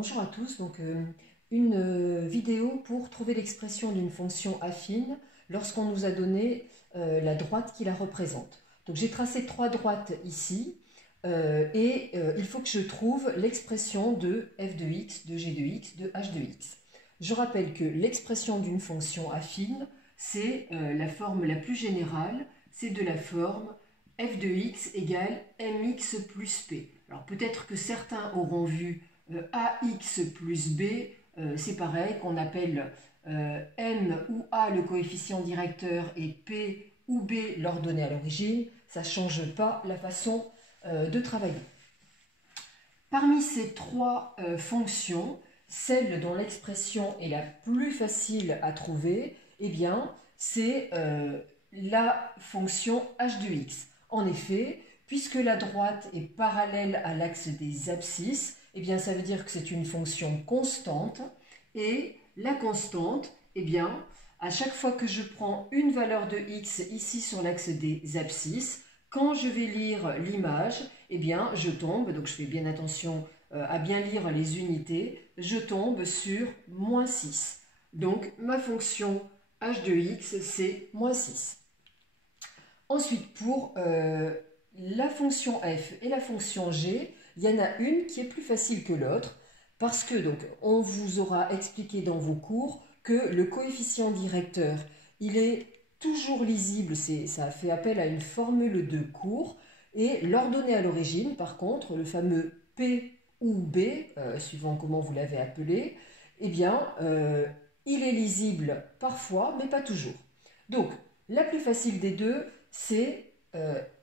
Bonjour à tous, une vidéo pour trouver l'expression d'une fonction affine lorsqu'on nous a donné la droite qui la représente. Donc j'ai tracé trois droites ici il faut que je trouve l'expression de f de x, de g de x, de h de x. Je rappelle que l'expression d'une fonction affine, c'est la forme la plus générale, c'est de la forme f de x égale mx plus p. Alors peut-être que certains auront vu ax plus b, c'est pareil, qu'on appelle m ou a le coefficient directeur et p ou b l'ordonnée à l'origine. Ça ne change pas la façon de travailler. Parmi ces trois fonctions, celle dont l'expression est la plus facile à trouver, eh bien, c'est la fonction h de x. En effet, puisque la droite est parallèle à l'axe des abscisses, eh bien, ça veut dire que c'est une fonction constante. Et la constante, eh bien, à chaque fois que je prends une valeur de x ici sur l'axe des abscisses, quand je vais lire l'image, eh bien, je tombe, donc je fais bien attention à bien lire les unités, je tombe sur moins 6. Donc, ma fonction h de x, c'est moins 6. Ensuite, pour la fonction f et la fonction g, il y en a une qui est plus facile que l'autre, parce que donc on vous aura expliqué dans vos cours que le coefficient directeur, il est toujours lisible, ça fait appel à une formule de cours, et l'ordonnée à l'origine, par contre, le fameux P ou B, suivant comment vous l'avez appelé, eh bien, il est lisible parfois, mais pas toujours. Donc, la plus facile des deux, c'est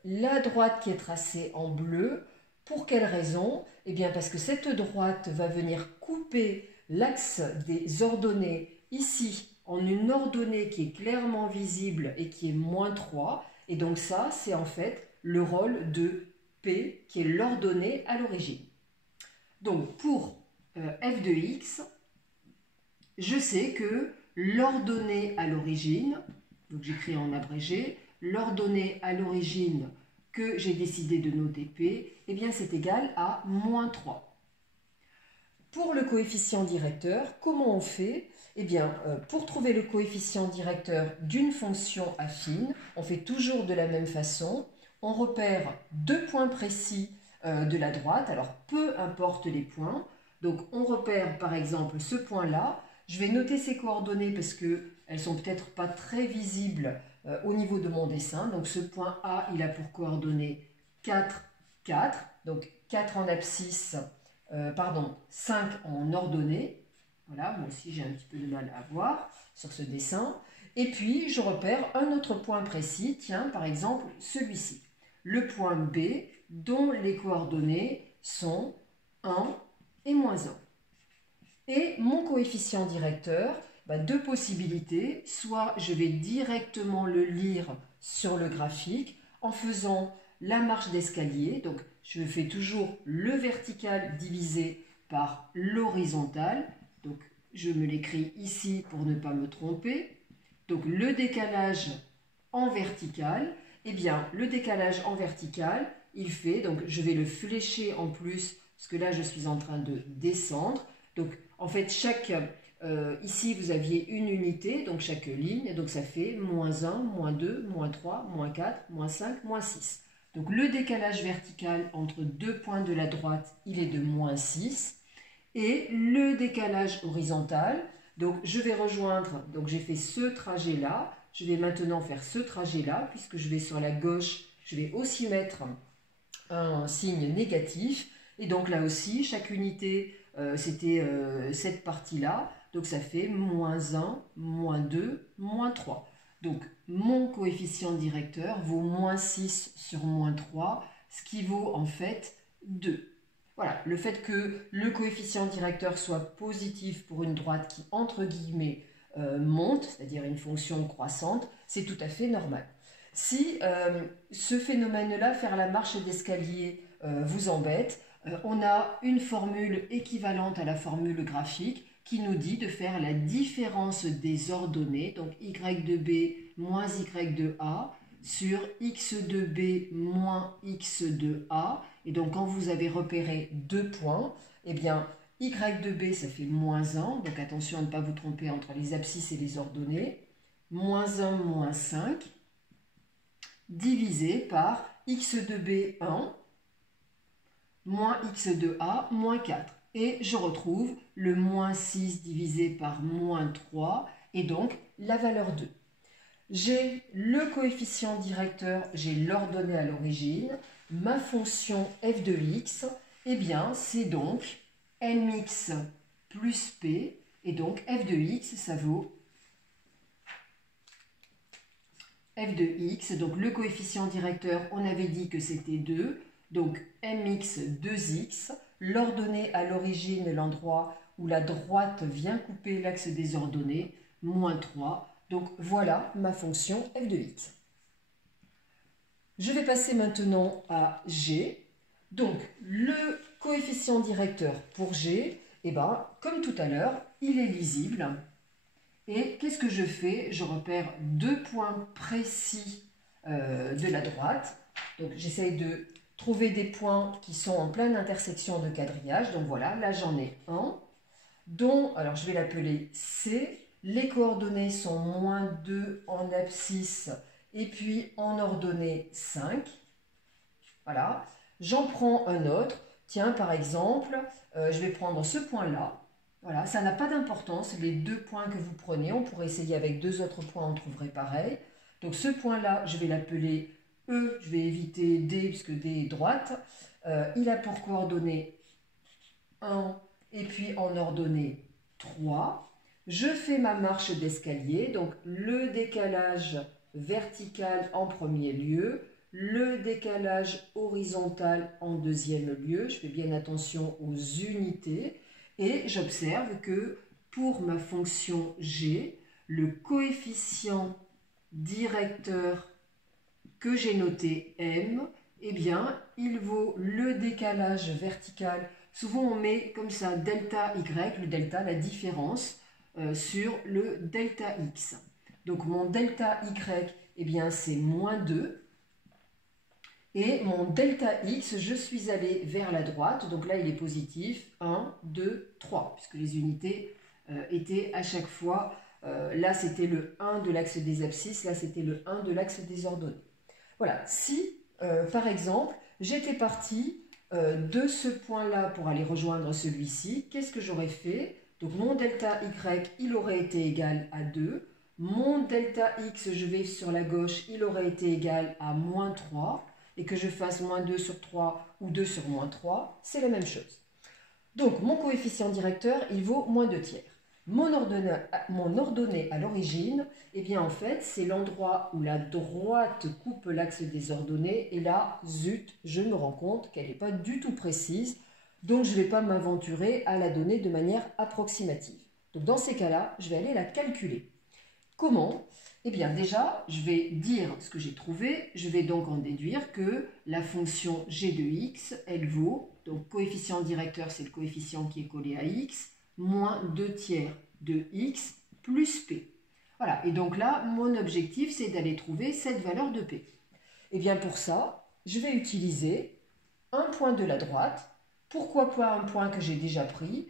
la droite qui est tracée en bleu. Pour quelle raison? Eh bien, parce que cette droite va venir couper l'axe des ordonnées ici en une ordonnée qui est clairement visible et qui est moins 3. Et donc ça, c'est en fait le rôle de P, qui est l'ordonnée à l'origine. Donc pour f de x, je sais que l'ordonnée à l'origine, donc j'écris en abrégé, l'ordonnée à l'origine que j'ai décidé de noter P, eh bien c'est égal à moins 3. Pour le coefficient directeur, comment on fait? Eh bien, pour trouver le coefficient directeur d'une fonction affine, on fait toujours de la même façon. On repère deux points précis de la droite, alors peu importe les points. Donc, on repère par exemple ce point-là. Je vais noter ces coordonnées parce qu'elles ne sont peut-être pas très visibles au niveau de mon dessin. Donc, ce point A, il a pour coordonnées 4, 4. Donc, 4 en abscisse. 5 en ordonnée. Voilà, moi aussi j'ai un petit peu de mal à voir sur ce dessin. Et puis je repère un autre point précis, tiens, par exemple celui-ci. Le point B, dont les coordonnées sont 1 et moins 1. Et mon coefficient directeur, deux possibilités. Soit je vais directement le lire sur le graphique en faisant la marche d'escalier. Donc je fais toujours le vertical divisé par l'horizontal. Donc je me l'écris ici pour ne pas me tromper. Donc le décalage en vertical, eh bien le décalage en vertical, il fait, donc je vais le flécher en plus, parce que là je suis en train de descendre. Donc en fait ici vous aviez une unité, donc chaque ligne, donc ça fait moins 1, moins 2, moins 3, moins 4, moins 5, moins 6. Donc le décalage vertical entre deux points de la droite, il est de moins 6. Et le décalage horizontal, donc je vais rejoindre, donc j'ai fait ce trajet-là, je vais maintenant faire ce trajet-là, puisque je vais sur la gauche, je vais aussi mettre un signe négatif. Et donc là aussi, chaque unité, c'était cette partie-là, donc ça fait moins 1, moins 2, moins 3. Donc, mon coefficient directeur vaut moins 6 sur moins 3, ce qui vaut en fait 2. Voilà, le fait que le coefficient directeur soit positif pour une droite qui, entre guillemets, monte, c'est-à-dire une fonction croissante, c'est tout à fait normal. Si ce phénomène-là, faire la marche d'escalier, vous embête, on a une formule équivalente à la formule graphique qui nous dit de faire la différence des ordonnées, donc y de b moins y de a, sur x de b moins x de a. Et donc quand vous avez repéré deux points, eh bien y de b, ça fait moins 1, donc attention à ne pas vous tromper entre les abscisses et les ordonnées, moins 1, moins 5, divisé par x de b, 1, moins x de a, moins 4. Et je retrouve le moins 6 divisé par moins 3, et donc la valeur 2. J'ai le coefficient directeur, j'ai l'ordonnée à l'origine, ma fonction f de x, eh bien c'est donc mx plus p, et donc f de x, ça vaut f de x, donc le coefficient directeur, on avait dit que c'était 2, donc mx 2x, l'ordonnée à l'origine, l'endroit où la droite vient couper l'axe des ordonnées, moins 3, donc voilà ma fonction f de x. Je vais passer maintenant à g. Donc le coefficient directeur pour g, eh ben, comme tout à l'heure, il est lisible. Et qu'est-ce que je fais? Je repère deux points précis de la droite. Donc j'essaye de trouver des points qui sont en pleine intersection de quadrillage. Donc voilà, là j'en ai un, dont, alors je vais l'appeler C. Les coordonnées sont moins 2 en abscisse et puis en ordonnée 5. Voilà. J'en prends un autre. Tiens, par exemple, je vais prendre ce point-là. Voilà, ça n'a pas d'importance, les deux points que vous prenez. On pourrait essayer avec deux autres points, on trouverait pareil. Donc ce point-là, je vais l'appeler E. Je vais éviter D, puisque D est droite. Il a pour coordonnées 1 et puis en ordonnée 3. Je fais ma marche d'escalier, donc le décalage vertical en premier lieu, le décalage horizontal en deuxième lieu. Je fais bien attention aux unités et j'observe que pour ma fonction g, le coefficient directeur que j'ai noté m, eh bien, il vaut le décalage vertical. Souvent, on met comme ça delta y, le delta, la différence, sur le delta x. Donc, mon delta y, eh bien, c'est moins 2. Et mon delta x, je suis allé vers la droite. Donc là, il est positif. 1, 2, 3, puisque les unités étaient à chaque fois... là, c'était le 1 de l'axe des abscisses. Là, c'était le 1 de l'axe des ordonnées. Voilà. Si, par exemple, j'étais partie de ce point-là pour aller rejoindre celui-ci, qu'est-ce que j'aurais fait? Donc mon delta y, il aurait été égal à 2. Mon delta x, je vais sur la gauche, il aurait été égal à moins 3. Et que je fasse moins 2 sur 3 ou 2 sur moins 3, c'est la même chose. Donc mon coefficient directeur, il vaut moins 2 tiers. Mon ordonnée à l'origine, eh bien en fait, c'est l'endroit où la droite coupe l'axe des ordonnées. Et là, zut, je me rends compte qu'elle n'est pas du tout précise. Donc je ne vais pas m'aventurer à la donner de manière approximative. Donc dans ces cas-là, je vais aller la calculer. Comment? Eh bien déjà, je vais dire ce que j'ai trouvé. Je vais donc en déduire que la fonction g de x, elle vaut, donc coefficient directeur, c'est le coefficient qui est collé à x, moins 2 tiers de x plus p. Voilà, et donc là, mon objectif, c'est d'aller trouver cette valeur de p. Eh bien pour ça, je vais utiliser un point de la droite. Pourquoi pas un point que j'ai déjà pris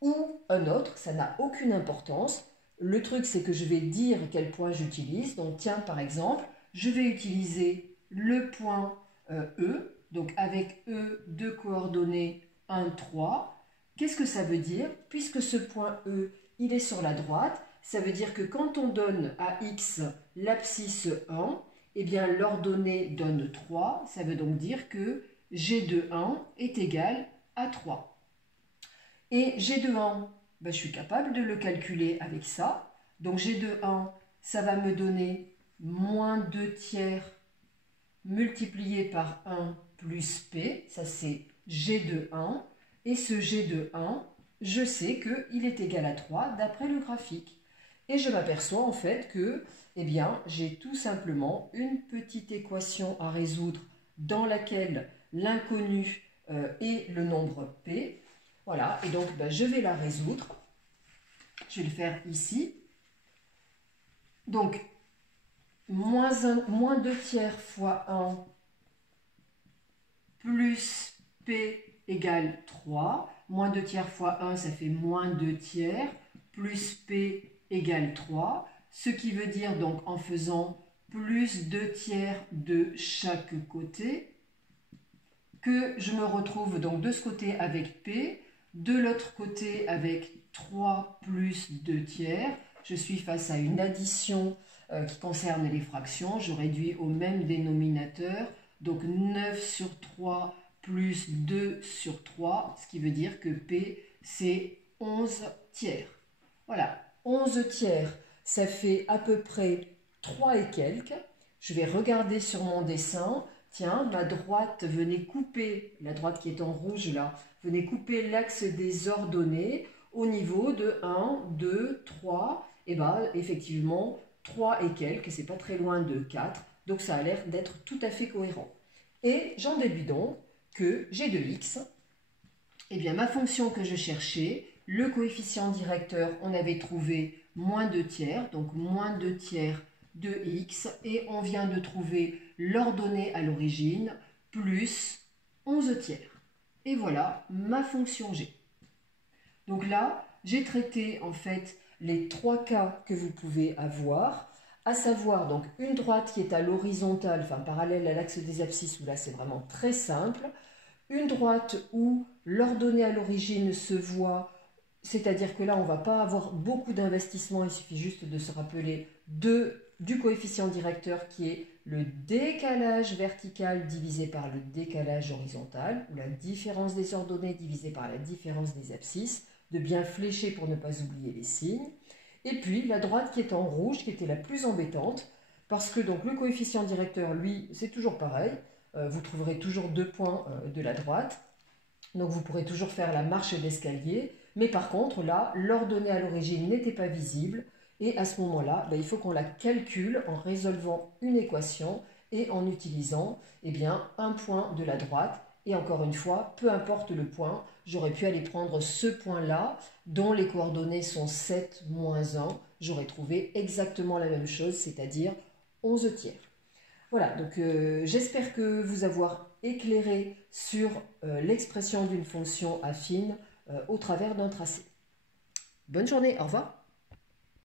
ou un autre, ça n'a aucune importance. Le truc, c'est que je vais dire quel point j'utilise. Donc, tiens, par exemple, je vais utiliser le point E, donc avec E de coordonnées 1, 3. Qu'est-ce que ça veut dire? Puisque ce point E, il est sur la droite, ça veut dire que quand on donne à x l'abscisse 1, eh bien l'ordonnée donne 3. Ça veut donc dire que g de 1 est égal à 3. Et g de 1, ben, je suis capable de le calculer avec ça. Donc g de 1, ça va me donner moins 2 tiers multiplié par 1 plus p. Ça, c'est g de 1. Et ce g de 1, je sais qu'il est égal à 3 d'après le graphique. Et je m'aperçois en fait que eh bien, j'ai tout simplement une petite équation à résoudre dans laquelle l'inconnu est le nombre p. Voilà, et donc ben, je vais la résoudre. Je vais le faire ici. Donc, moins 2 tiers fois 1 plus p égale 3. Moins 2 tiers fois 1, ça fait moins 2 tiers. Plus P égale 3. Ce qui veut dire donc en faisant plus 2 tiers de chaque côté, que je me retrouve donc de ce côté avec P, de l'autre côté avec 3 plus 2 tiers. Je suis face à une addition qui concerne les fractions. Je réduis au même dénominateur. Donc 9 sur 3 plus 2 sur 3, ce qui veut dire que P, c'est 11 tiers. Voilà, 11 tiers, ça fait à peu près 3 et quelques. Je vais regarder sur mon dessin. Tiens, ma droite venait couper, la droite qui est en rouge là, venait couper l'axe des ordonnées au niveau de 1, 2, 3. Et bien, effectivement, 3 et quelques, c'est pas très loin de 4. Donc, ça a l'air d'être tout à fait cohérent. Et j'en déduis donc que g de x, eh bien, ma fonction que je cherchais, le coefficient directeur, on avait trouvé moins 2 tiers, donc moins 2 tiers de x, et on vient de trouver l'ordonnée à l'origine, plus 11 tiers. Et voilà ma fonction g. Donc là, j'ai traité en fait les 3 cas que vous pouvez avoir, à savoir donc une droite qui est à l'horizontale, enfin parallèle à l'axe des abscisses, où là c'est vraiment très simple, une droite où l'ordonnée à l'origine se voit, c'est-à-dire que là on ne va pas avoir beaucoup d'investissement, il suffit juste de se rappeler du coefficient directeur qui est le décalage vertical divisé par le décalage horizontal, ou la différence des ordonnées divisée par la différence des abscisses, de bien flécher pour ne pas oublier les signes. Et puis la droite qui est en rouge, qui était la plus embêtante, parce que donc le coefficient directeur, lui, c'est toujours pareil. Vous trouverez toujours 2 points de la droite. Donc vous pourrez toujours faire la marche d'escalier. Mais par contre, là, l'ordonnée à l'origine n'était pas visible. Et à ce moment-là, il faut qu'on la calcule en résolvant une équation et en utilisant un point de la droite. Et encore une fois, peu importe le point, j'aurais pu aller prendre ce point-là, dont les coordonnées sont 7, moins 1. J'aurais trouvé exactement la même chose, c'est-à-dire 11 tiers. Voilà, donc j'espère que vous avoir éclairé sur l'expression d'une fonction affine au travers d'un tracé. Bonne journée, au revoir.